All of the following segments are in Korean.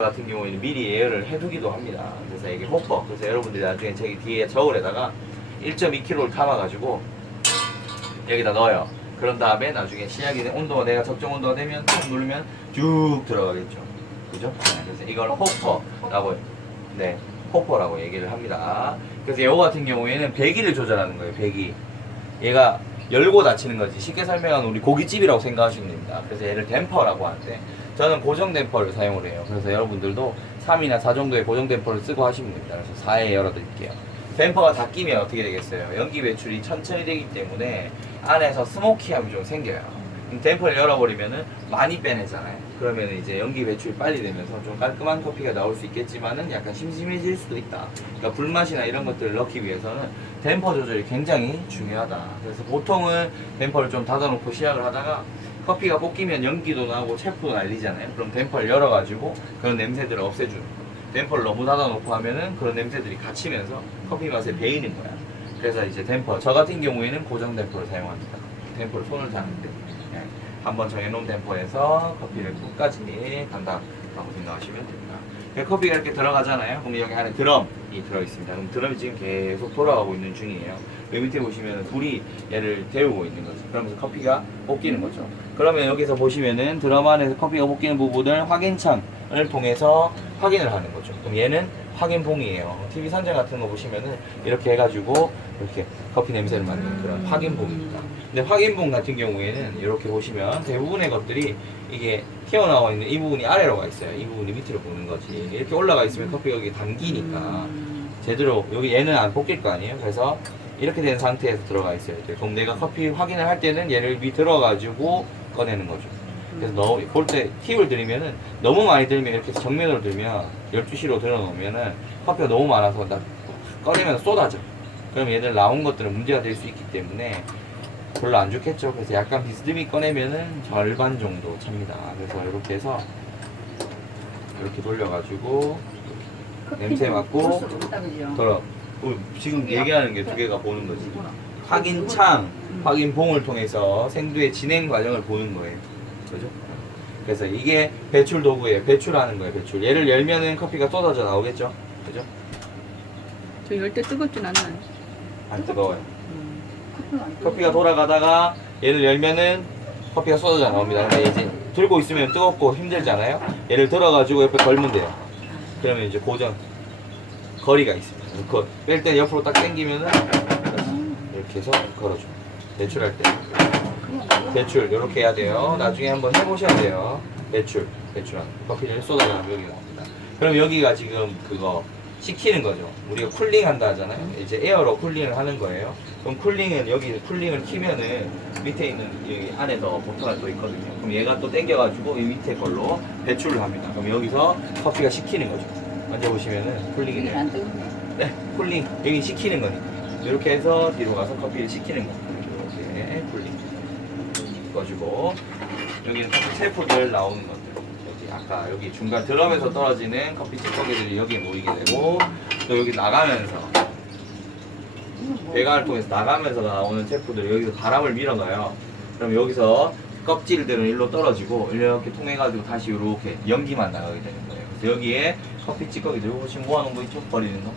같은 경우에는 미리 예열을 해두기도 합니다. 그래서 이게 호퍼. 그래서 여러분들이 나중에 저기 뒤에 저울에다가 1.2kg를 담아가지고 여기다 넣어요. 그런 다음에 나중에 시약이 온도가 내가 적정 온도가 되면 탁 누르면 쭉 들어가겠죠. 그죠? 그래서 이걸 호퍼라고, 네, 호퍼라고 얘기를 합니다. 그래서 이거 같은 경우에는 배기를 조절하는 거예요. 배기. 얘가 열고 닫히는 거지. 쉽게 설명하면 우리 고깃집이라고 생각하시면 됩니다. 그래서 얘를 댐퍼라고 하는데 저는 고정 댐퍼를 사용을 해요. 그래서 여러분들도 3이나 4 정도의 고정 댐퍼를 쓰고 하시면 됩니다. 그래서 4에 열어드릴게요. 댐퍼가 닫히면 어떻게 되겠어요? 연기 배출이 천천히 되기 때문에 안에서 스모키함이 좀 생겨요. 댐퍼를 열어버리면은 많이 빼내잖아요. 그러면 이제 연기 배출이 빨리 되면서 좀 깔끔한 커피가 나올 수 있겠지만은 약간 심심해질 수도 있다. 그러니까 불맛이나 이런 것들을 넣기 위해서는 댐퍼 조절이 굉장히 중요하다. 그래서 보통은 댐퍼를 좀 닫아놓고 시작을 하다가 커피가 볶이면 연기도 나고 체포도 날리잖아요. 그럼 댐퍼를 열어가지고 그런 냄새들을 없애주는 거예요. 댐퍼를 너무 닫아놓고 하면은 그런 냄새들이 갇히면서 커피 맛에 배이는 거야. 그래서 이제 댐퍼, 저 같은 경우에는 고정 댐퍼를 사용합니다. 댐퍼를 손을 닿는데 한번 정해놓은 댐퍼에서 커피를 끝까지 간다라고 생각하시면 됩니다. 커피가 이렇게 들어가잖아요. 그럼 여기 안에 드럼이 들어있습니다. 그럼 드럼이 지금 계속 돌아가고 있는 중이에요. 여기 밑에 보시면 불이 얘를 데우고 있는 거죠. 그러면서 커피가 볶이는 거죠. 그러면 여기서 보시면은 드럼 안에서 커피가 볶이는 부분을 확인창을 통해서 확인을 하는 거죠. 그럼 얘는 확인봉이에요. TV 선전 같은 거 보시면은 이렇게 해가지고 이렇게 커피 냄새를 맡는 그런 확인봉입니다. 근데 확인봉 같은 경우에는 이렇게 보시면 대부분의 것들이 이게 튀어나와 있는 이 부분이 아래로 가 있어요. 이 부분이 밑으로 보는 거지. 이렇게 올라가 있으면 커피가 여기 담기니까 제대로 여기 얘는 안 볶일 거 아니에요. 그래서 이렇게 된 상태에서 들어가 있어요. 그럼 내가 커피 확인을 할 때는 얘를 위 들어가지고 꺼내는 거죠. 그래서 볼 때 팁을 드리면은 너무 많이 들면 이렇게 정면으로 들면 12시로 들어놓으면은 커피가 너무 많아서 꺼내면 쏟아져. 그럼 얘들 나온 것들은 문제가 될 수 있기 때문에 별로 안 좋겠죠. 그래서 약간 비스듬히 꺼내면은 절반 정도 찹니다. 그래서 이렇게 해서 이렇게 돌려가지고 냄새 맡고 돌아. 지금 얘기하는 게 두 개가 보는 거지. 확인창, 확인봉을 통해서 생두의 진행 과정을 보는 거예요. 그죠? 그래서 이게 배출 도구예요. 배출하는 거예요. 배출. 얘를 열면은 커피가 쏟아져 나오겠죠? 그죠? 저 열 때 뜨겁진 않나요? 안 뜨거워요. 커피가 돌아가다가 얘를 열면은 커피가 쏟아져 나옵니다. 근데 이제 들고 있으면 뜨겁고 힘들잖아요. 얘를 들어가지고 옆에 걸면 돼요. 그러면 이제 고정 거리가 있습니다. 뺄 때 옆으로 딱 당기면은 이렇게 해서 걸어줘. 배출할 때. 배출 이렇게 해야 돼요. 나중에 한번 해보셔야 돼요. 배출하는 커피를 쏟아내면 여기 나옵니다. 그럼 여기가 지금 그거 식히는 거죠. 우리가 쿨링 한다 하잖아요. 이제 에어로 쿨링을 하는 거예요. 그럼 쿨링은 여기 쿨링을 키면은 밑에 있는 여기 안에서 버터가 또 있거든요. 그럼 얘가 또 당겨가지고 이 밑에 걸로 배출을 합니다. 그럼 여기서 커피가 식히는 거죠. 만져보시면은 쿨링이 돼요. 네, 쿨링 여기 식히는 거니까 이렇게 해서 뒤로 가서 커피를 식히는 거예요. 이렇게 쿨링 꺼주고 여기는 커피 셀프들 나오는 것들. 아까 여기 중간 드럼에서 떨어지는 커피 찌꺼기들이 여기에 모이게 되고 또 여기 나가면서 배관을 통해서 나가면서 나오는 체프들이 여기서 바람을 밀어넣어요. 그럼 여기서 껍질들은 일로 떨어지고 이렇게 통해가지고 다시 이렇게 연기만 나가게 되는 거예요. 그래서 여기에 커피 찌꺼기들 요거 지금 모아놓은 거 있죠? 버리는 거.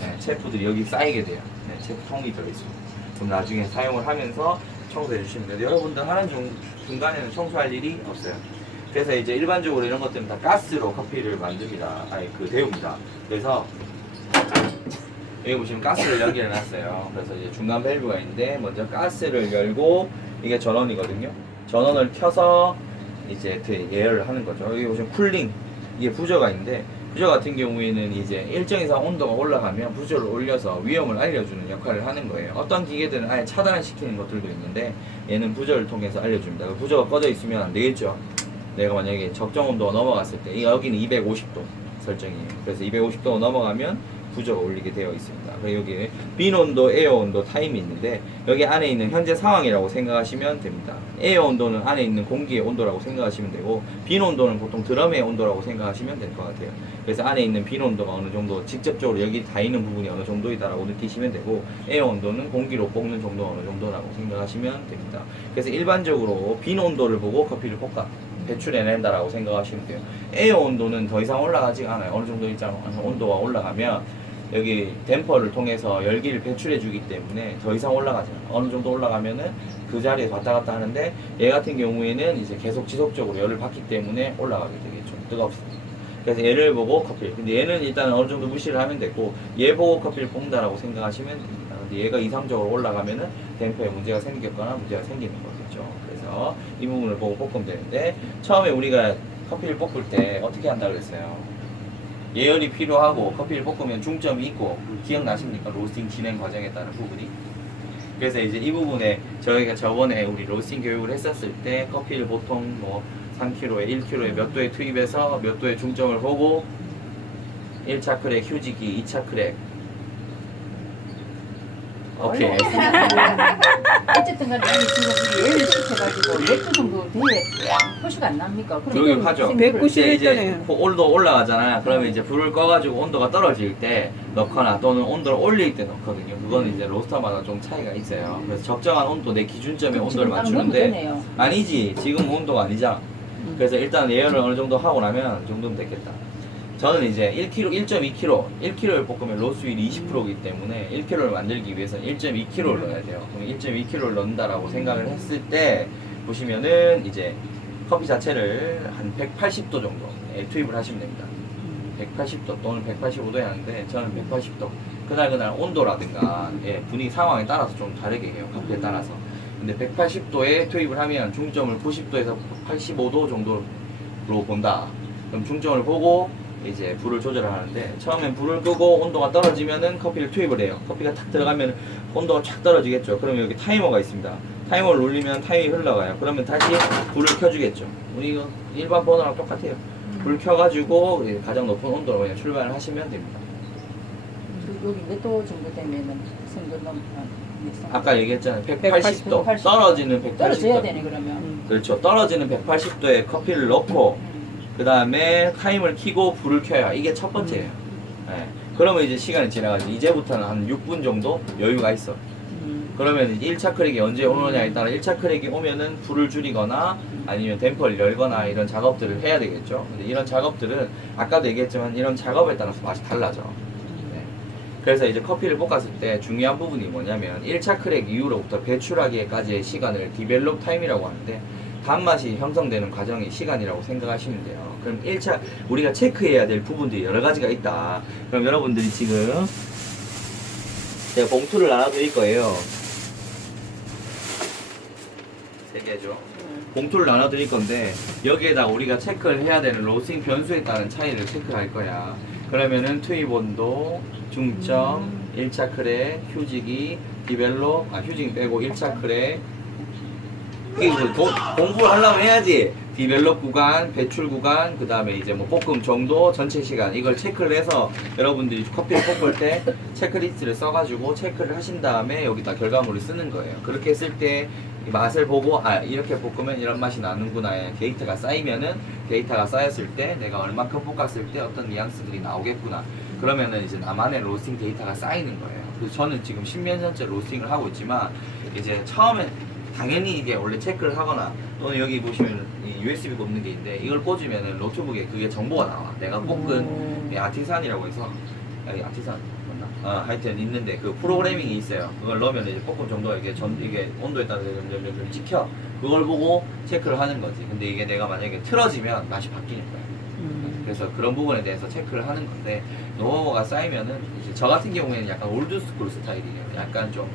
네, 체프들이 여기 쌓이게 돼요. 네, 체프통이 들어있습니다. 그럼 나중에 사용을 하면서 청소해 주시면 돼요. 여러분들 하는 중간에는 청소할 일이 없어요. 그래서 이제 일반적으로 이런 것들은 다 가스로 커피를 만듭니다. 데웁니다. 그래서 여기 보시면 가스를 연결해 놨어요. 그래서 이제 중간 밸브가 있는데 먼저 가스를 열고 이게 전원이거든요. 전원을 켜서 이제 예열을 하는 거죠. 여기 보시면 쿨링 이게 부저가 있는데 부저 같은 경우에는 이제 일정 이상 온도가 올라가면 부저를 올려서 위험을 알려주는 역할을 하는 거예요. 어떤 기계들은 아예 차단을 시키는 것들도 있는데 얘는 부저를 통해서 알려줍니다. 부저가 꺼져 있으면 안 되겠죠. 내가 만약에 적정 온도가 넘어갔을 때 여기는 250도 설정이에요. 그래서 250도가 넘어가면 부저가 올리게 되어 있습니다. 그리고 여기에 빈 온도, 에어 온도, 타임이 있는데 여기 안에 있는 현재 상황이라고 생각하시면 됩니다. 에어 온도는 안에 있는 공기의 온도라고 생각하시면 되고 빈 온도는 보통 드럼의 온도라고 생각하시면 될 것 같아요. 그래서 안에 있는 빈 온도가 어느 정도 직접적으로 여기 다 있는 부분이 어느 정도이다라고 느끼시면 되고 에어 온도는 공기로 볶는 정도가 어느 정도라고 생각하시면 됩니다. 그래서 일반적으로 빈 온도를 보고 커피를 볶아 배출해낸다라고 생각하시면 돼요. 에어 온도는 더 이상 올라가지 않아요. 어느 정도 있잖아. 온도가 올라가면 여기 댐퍼를 통해서 열기를 배출해 주기 때문에 더 이상 올라가지 않아요. 어느 정도 올라가면은 그 자리에 왔다 갔다 하는데 얘 같은 경우에는 이제 계속 지속적으로 열을 받기 때문에 올라가게 되겠죠. 뜨겁습니다. 그래서 얘를 보고 커피를, 근데 얘는 일단 어느 정도 무시를 하면 되고 얘 보고 커피를 뽑는다라고 생각하시면 됩니다. 근데 얘가 이상적으로 올라가면은 댐퍼에 문제가 생겼거나 문제가 생기는 거겠죠. 그래서 이 부분을 보고 볶으면 되는데, 처음에 우리가 커피를 볶을 때 어떻게 한다 그랬어요? 예열이 필요하고 커피를 볶으면 중점이 있고, 기억나십니까? 로스팅 진행 과정에 따른 부분이. 그래서 이제 이 부분에 저희가 저번에 우리 로스팅 교육을 했었을 때 커피를 보통 뭐 3kg에 1kg에 몇 도에 투입해서 몇 도의 중점을 보고 1차 크랙 휴지기, 2차 크랙. 오케이. 어쨌든 간에 지금 우리 예를 시켜가지고 맥주 정도 되게 표시가 안 납니까? 여기 하죠. 190 이제 했잖아요. 온도 올라가잖아요. 그러면 이제 불을 꺼가지고 온도가 떨어질 때 넣거나 또는 온도를 올릴 때 넣거든요. 그거는 이제 로스터마다 좀 차이가 있어요. 그래서 적정한 온도, 내 기준점의 온도를 맞추는데, 아니지, 지금 온도가 아니잖아. 그래서 일단 예열을 어느 정도 하고 나면 이 정도면 됐겠다. 저는 이제 1kg, 1.2kg, 1kg를 볶으면 로스율이 20%이기 때문에 1kg를 만들기 위해서는 1.2kg를 넣어야 돼요. 그럼 1.2kg를 넣는다라고 생각을 했을 때 보시면은 이제 커피 자체를 한 180도 정도에 투입을 하시면 됩니다. 180도 또는 185도에 하는데 저는 180도. 그날 온도라든가 분위기 상황에 따라서 좀 다르게 해요. 커피에 따라서. 근데 180도에 투입을 하면 중점을 90도에서 85도 정도로 본다. 그럼 중점을 보고 이제 불을 조절하는데, 처음엔 불을 끄고 온도가 떨어지면은 커피를 투입을 해요. 커피가 탁 들어가면 온도가 쫙 떨어지겠죠. 그러면 여기 타이머가 있습니다. 타이머를 눌리면 타임이 흘러가요. 그러면 다시 불을 켜주겠죠. 우리 이거 일반 버너랑 똑같아요. 불 켜가지고 가장 높은 온도로 그냥 출발을 하시면 됩니다. 여기 몇 도 정도 되면은 생존 아까 얘기했잖아요. 180도. 180. 떨어지는 180도. 떨어져야 되네 그러면. 그렇죠. 떨어지는 180도에 커피를 넣고 그 다음에 타임을 켜고 불을 켜요. 이게 첫 번째예요. 네. 그러면 이제 시간이 지나가지. 이제부터는 한 6분 정도 여유가 있어. 그러면 이제 1차 크랙이 언제 오느냐에 따라 1차 크랙이 오면은 불을 줄이거나 아니면 댐퍼를 열거나 이런 작업들을 해야 되겠죠. 근데 이런 작업들은 아까도 얘기했지만 이런 작업에 따라서 맛이 달라져. 네. 그래서 이제 커피를 볶았을 때 중요한 부분이 뭐냐면 1차 크랙 이후로부터 배출하기까지의 시간을 디벨롭 타임이라고 하는데, 단맛이 형성되는 과정의 시간이라고 생각하시면 돼요. 그럼 1차 우리가 체크해야 될 부분들이 여러 가지가 있다. 그럼 여러분들이 지금 제가 봉투를 나눠드릴 거예요. 3개죠. 봉투를 나눠드릴 건데 여기에다 우리가 체크를 해야 되는 로스팅 변수에 따른 차이를 체크할 거야. 그러면은 투입 온도, 중점, 1차 크랙, 휴지기, 디벨롭, 휴지기 빼고 1차 크랙. 공부를 하려면 해야지. 디벨롭 구간, 배출 구간, 그 다음에 이제 뭐 볶음 정도, 전체 시간, 이걸 체크를 해서 여러분들이 커피를 볶을 때 체크리스트를 써가지고 체크를 하신 다음에 여기다 결과물을 쓰는 거예요. 그렇게 했을 때 맛을 보고 이렇게 볶으면 이런 맛이 나는구나. 데이터가 쌓이면은, 데이터가 쌓였을 때 내가 얼마큼 볶았을 때 어떤 뉘앙스들이 나오겠구나. 그러면은 이제 나만의 로스팅 데이터가 쌓이는 거예요. 그래서 저는 지금 10몇 년째 로스팅을 하고 있지만, 이제 처음엔 당연히 이게 원래 체크를 하거나 또는 여기 보시면 이 USB 꼽는 게 있는데, 이걸 꽂으면은 노트북에 그게 정보가 나와. 내가 볶은 아티산이라고 해서, 여기 아티산 맞나? 하여튼 있는데 그 프로그래밍이 있어요. 그걸 넣으면 이제 볶음 정도가 이게 온도에 따라 점점 찍혀. 그걸 보고 체크를 하는 거지. 근데 이게 내가 만약에 틀어지면 맛이 바뀌는 거야. 그래서 그런 부분에 대해서 체크를 하는 건데, 노하우가 쌓이면은 이제 저 같은 경우에는 약간 올드스쿨 스타일이에요. 약간 좀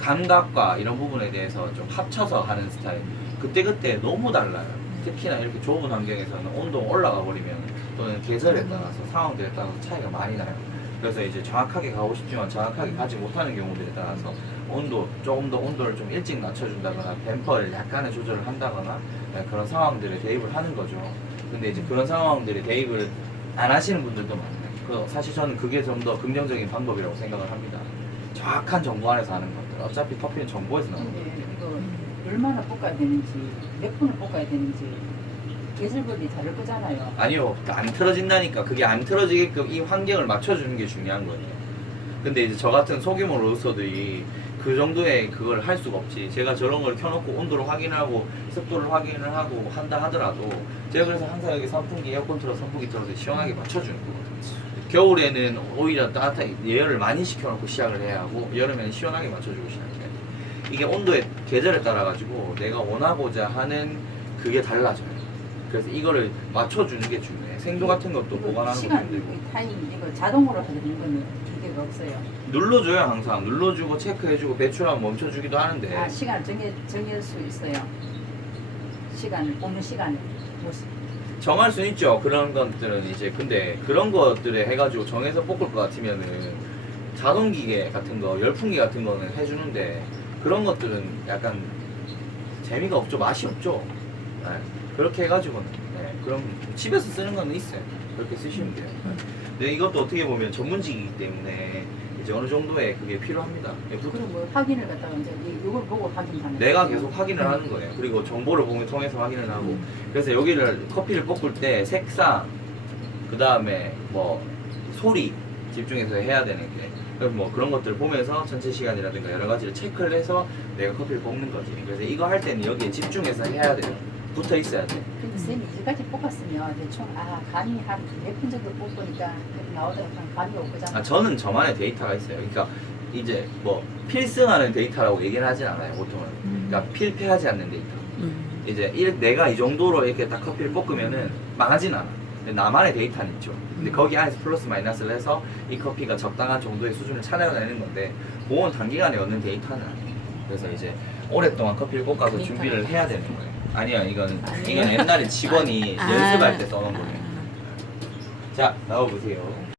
감각과 이런 부분에 대해서 좀 합쳐서 하는 스타일. 그때그때 너무 달라요. 특히나 이렇게 좁은 환경에서는 온도가 올라가 버리면 또는 계절에 따라서 상황들에 따라서 차이가 많이 나요. 그래서 이제 정확하게 가고 싶지만 정확하게 가지 못하는 경우들에 따라서 조금 더 온도를 좀 일찍 낮춰준다거나 댐퍼를 약간의 조절을 한다거나 그런 상황들에 대입을 하는 거죠. 근데 이제 그런 상황들에 대입을 안 하시는 분들도 많아요. 사실 저는 그게 좀 더 긍정적인 방법이라고 생각을 합니다. 정확한 정보 안에서 하는 것들. 어차피 커피는 정보에서 나오는 거예요. 이거 얼마나 볶아야 되는지, 몇 분을 볶아야 되는지 예술분이 다를 거잖아요. 아니요, 안 틀어진다니까. 그게 안 틀어지게끔 이 환경을 맞춰주는 게 중요한 거예요. 근데 이제 저 같은 소규모 로스터들이 그 정도의 그걸 할 수가 없지. 제가 저런 걸 켜놓고 온도를 확인하고 습도를 확인을 하고 한다 하더라도 제가 그래서 항상 여기 선풍기 에어컨 틀어서 선풍기 틀어서 시원하게 맞춰주는 거거든요. 겨울에는 오히려 따뜻하게 예열을 많이 시켜놓고 시작을 해야 하고 여름에는 시원하게 맞춰주고 시작해야 돼. 이게 온도의 계절에 따라 가지고 내가 원하고자 하는 그게 달라져요. 그래서 이거를 맞춰주는 게 중요해. 생도 같은 것도 보관하는 것도 시간 힘들고. 타임 이거 자동으로 하는 거는 기계가 없어요. 눌러줘요. 항상 눌러주고 체크해주고 배출하면 멈춰주기도 하는데 아 시간 정할 수 있어요. 시간을 뽑는 시간을. 정할 수 있죠. 그런 것들은 이제 근데 그런 것들에 해가지고 정해서 볶을 것 같으면은 자동기계 같은 거 열풍기 같은 거는 해주는데 그런 것들은 약간 재미가 없죠. 맛이 없죠. 네. 그렇게 해가지고는 네. 그럼 집에서 쓰는 건 있어요. 그렇게 쓰시면 돼요. 근데 이것도 어떻게 보면 전문직이기 때문에 이제 어느 정도의 그게 필요합니다. 그럼 뭐 확인을 갖다가 이제 이걸 보고 확인하는. 내가 계속 확인을 하는 거예요. 그리고 정보를 통해서 확인을 하고. 그래서 여기를 커피를 볶을 때 색상, 그 다음에 뭐 소리 집중해서 해야 되는 게. 그럼 뭐 그런 것들을 보면서 전체 시간이라든가 여러 가지를 체크를 해서 내가 커피를 볶는 거지. 그래서 이거 할 때는 여기에 집중해서 해야 돼요. 붙어 있어야 돼. 근데 쌤이 이제까지 뽑았으면 대충 감이 한 몇 분 정도 뽑으니까 나오더라도 감이 오거잖아. 아, 저는 저만의 데이터가 있어요. 그러니까 이제 뭐 필승하는 데이터라고 얘기는 하진 않아요. 보통은. 그러니까 필패하지 않는 데이터. 이제 내가 이 정도로 이렇게 딱 커피를 볶으면은 망하진 않아. 근데 나만의 데이터는 있죠. 근데 거기 안에서 플러스 마이너스를 해서 이 커피가 적당한 정도의 수준을 찾아내는 건데 그건 단기간에 얻는 데이터는 아니에요. 그래서 이제 오랫동안 커피를 볶아서 준비를 해야 되는 거예요. 아니요, 이건 옛날에 직원이 연습할 때 써놓은 거예요. 자, 나와보세요.